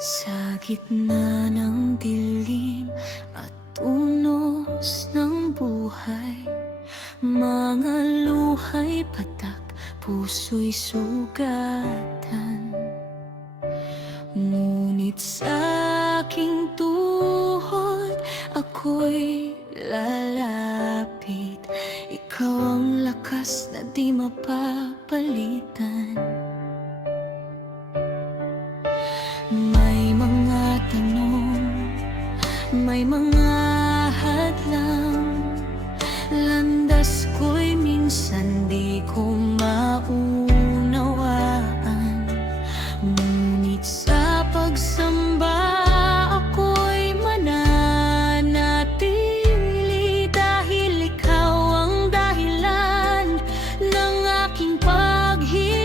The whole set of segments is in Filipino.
Sa gitna ng dilim at unos ng buhay, mga luha'y patak, puso'y sugatan. Ngunit sa aking tuhod, ako'y lalapit. Ikaw ang lakas na di mapapalitan. May mga tanong, may mga hadlang, landas ko'y minsan di ko maunawaan. Ngunit sa pagsamba ako'y mananatili, dahil ikaw ang dahilan ng aking paghinga.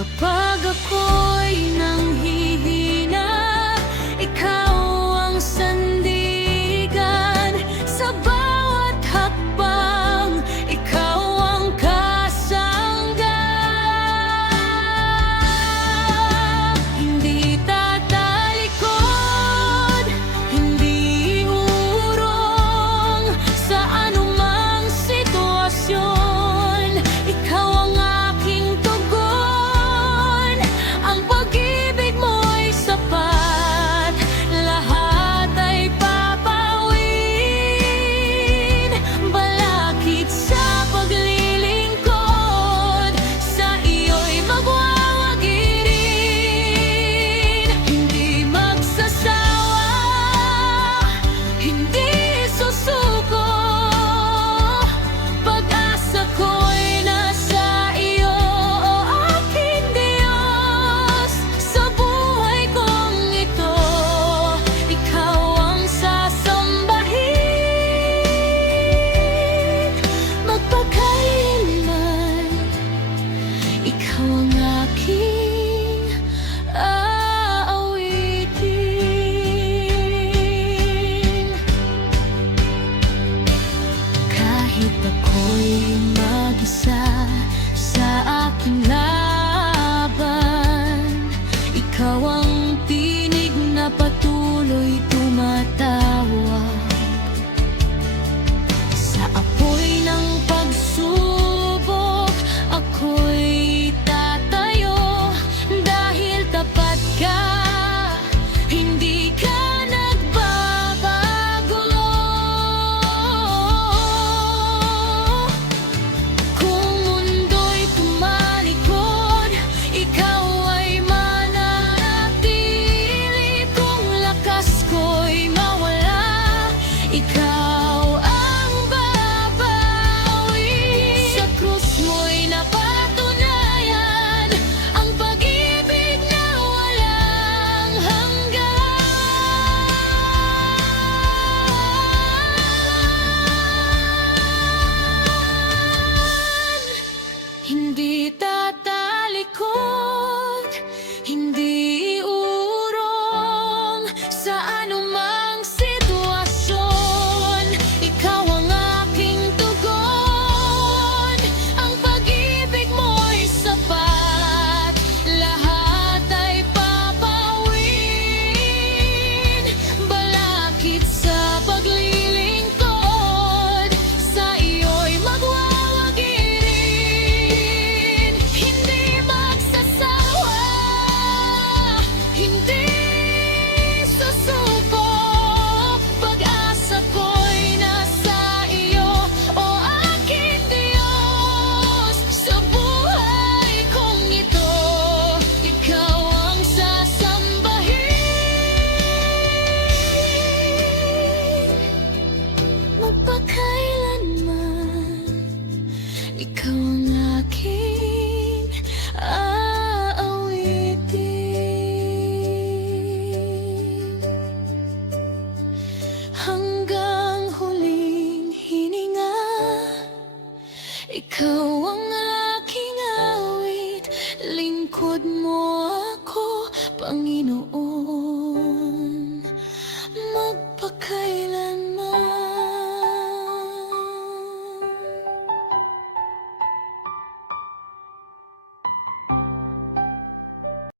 Kapag ako'y nanghihina, ikaw ang sandigan. Sa bawat hakbang, ikaw ang kasangga. Hindi tatalikod, hindi urong sa anumang sitwasyon. Ikaw ang aking tugon, ang pag-ibig mo'y sapat. Lahat ay papawin, balakid sa paglilingkod, sa iyo'y magwawagirin. Hindi magsasawa, hindi susuko, pag-asa ko'y nasa iyo, o aking Diyos. Sa buhay kong ito, ikaw ang sasambahin magpakailanman. Ikaw ang aking aawitin. Kahit ako'y mag-isa sa aking laban, ikaw ang tinig na patuloy tumatawag. Sa apoy ng pagsubok, ako'y tatayo, dahil tapat ka, hindi ka nagbabago. Kung mundo'y tumalikod, ikaw ay mananatili. Kung lakas ko'y mawala, ikaw ang babawi. Sa krus mo'y napatunayan ang pag-ibig na walang hanggan. Hindi tatalikod, hindi urong sa anumang sitwasyon. Ikaw ang aking tugon, ang pag-ibig mo'y sapat. Lahat ay papawin, balakid sa paglilingkod, sa iyo'y magwawagirin. Hindi magsasawa, hindi susuko, pag-asa ko'y nasa iyo, o aking Diyos. Sa buhay kong ito, ikaw ang sasambahin magpakailanman. Ikaw ang aking aawitin. Hanggang huling hininga, ikaw ang aking awit. Lingkod mo ako, Panginoon.